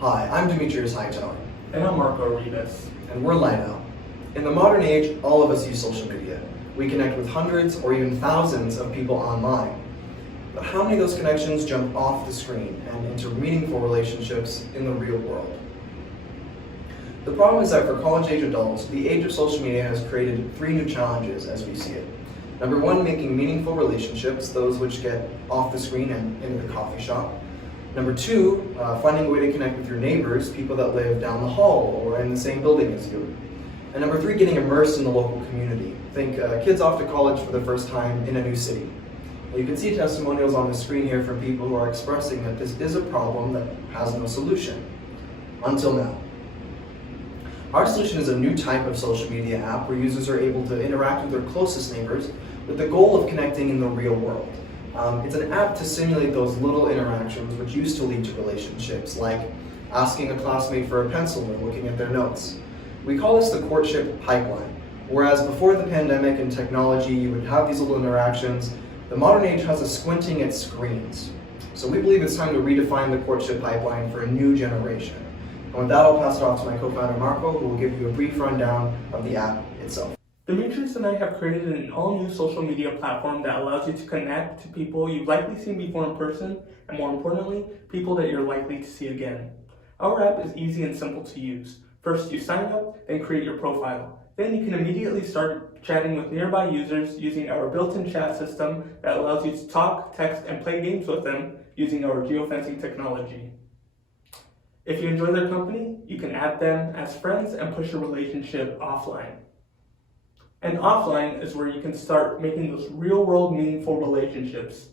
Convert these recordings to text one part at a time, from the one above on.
Hi, I'm Demetrius Hightower. And I'm Marco Rivas. And we're Lightout. In the modern age, all of us use social media. We connect with hundreds or even thousands of people online. But how many of those connections jump off the screen and into meaningful relationships in the real world? The problem is that for college-age adults, the age of social media has created three new challenges as we see it. Number one, making meaningful relationships, those which get off the screen and into the coffee shop. Number two, finding a way to connect with your neighbors, people that live down the hall or in the same building as you. And number three, getting immersed in the local community. Think kids off to college for the first time in a new city. Well, you can see testimonials on the screen here from people who are expressing that this is a problem that has no solution. Until now. Our solution is a new type of social media app where users are able to interact with their closest neighbors with the goal of connecting in the real world. It's an app to simulate those little interactions which used to lead to relationships, like asking a classmate for a pencil or looking at their notes. We call this the courtship pipeline. Whereas before the pandemic and technology, you would have these little interactions, the modern age has us squinting at screens. So we believe it's time to redefine the courtship pipeline for a new generation. And with that, I'll pass it off to my co-founder Marco, who will give you a brief rundown of the app itself. Demetrius and I have created an all-new social media platform that allows you to connect to people you've likely seen before in person, and more importantly, people that you're likely to see again. Our app is easy and simple to use. First, you sign up, then create your profile. Then you can immediately start chatting with nearby users using our built-in chat system that allows you to talk, text, and play games with them using our geofencing technology. If you enjoy their company, you can add them as friends and push a relationship offline. And offline is where you can start making those real-world meaningful relationships.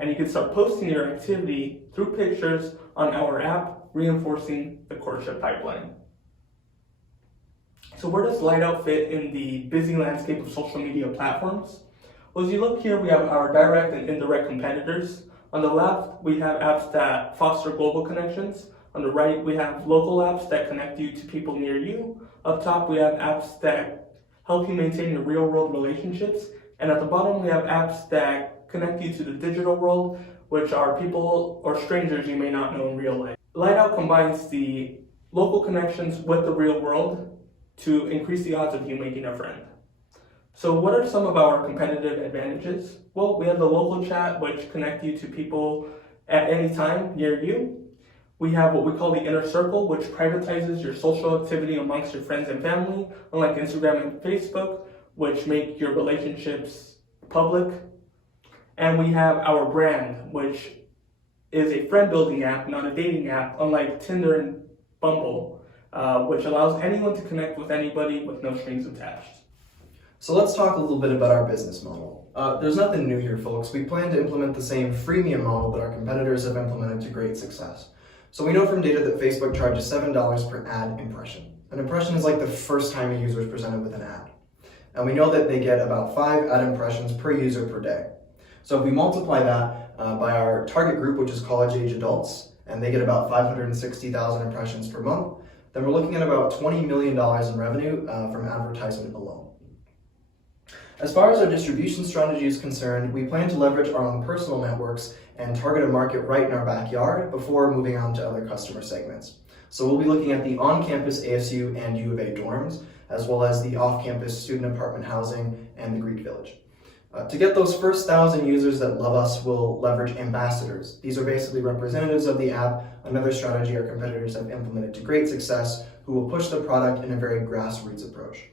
And you can start posting your activity through pictures on our app, reinforcing the courtship pipeline. So where does Lightout fit in the busy landscape of social media platforms? Well, as you look here, we have our direct and indirect competitors. On the left, we have apps that foster global connections. On the right, we have local apps that connect you to people near you. Up top, we have apps that help you maintain your real-world relationships. And at the bottom, we have apps that connect you to the digital world, which are people or strangers you may not know in real life. Lightout combines the local connections with the real world to increase the odds of you making a friend. So what are some of our competitive advantages? Well, we have the local chat, which connect you to people at any time near you. We have what we call the inner circle, which privatizes your social activity amongst your friends and family, unlike Instagram and Facebook, which make your relationships public. And we have our brand, which is a friend-building app, not a dating app, unlike Tinder and Bumble, which allows anyone to connect with anybody with no strings attached. So let's talk a little bit about our business model. There's nothing new here, folks. We plan to implement the same freemium model that our competitors have implemented to great success. So we know from data that Facebook charges $7 per ad impression. An impression is like the first time a user is presented with an ad. And we know that they get about 5 ad impressions per user per day. So if we multiply that by our target group, which is college-age adults, and they get about 560,000 impressions per month, then we're looking at about $20 million in revenue from advertisement alone. As far as our distribution strategy is concerned, we plan to leverage our own personal networks and target a market right in our backyard before moving on to other customer segments. So we'll be looking at the on-campus ASU and U of A dorms, as well as the off-campus student apartment housing and the Greek Village. To get those first 1,000 users that love us, we'll leverage ambassadors. These are basically representatives of the app, another strategy our competitors have implemented to great success, who will push the product in a very grassroots approach.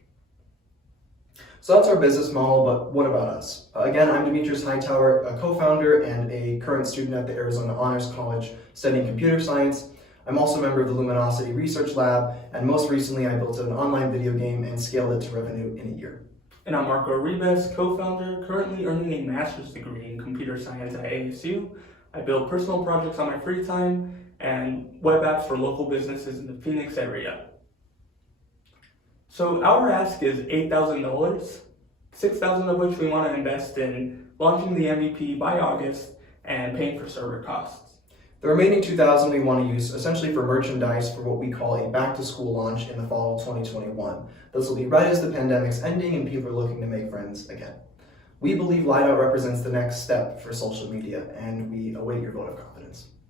So that's our business model, but what about us? Again, I'm Demetrius Hightower, a co-founder and a current student at the Arizona Honors College studying computer science. I'm also a member of the Luminosity Research Lab, and most recently I built an online video game and scaled it to revenue in a year. And I'm Marco Rivas, co-founder, currently earning a master's degree in computer science at ASU. I build personal projects on my free time and web apps for local businesses in the Phoenix area. So our ask is $8,000, $6,000 of which we want to invest in launching the MVP by August and paying for server costs. The remaining $2,000 we want to use essentially for merchandise for what we call a back-to-school launch in the fall of 2021. This will be right as the pandemic's ending and people are looking to make friends again. We believe Lightout represents the next step for social media, and we await your vote of confidence.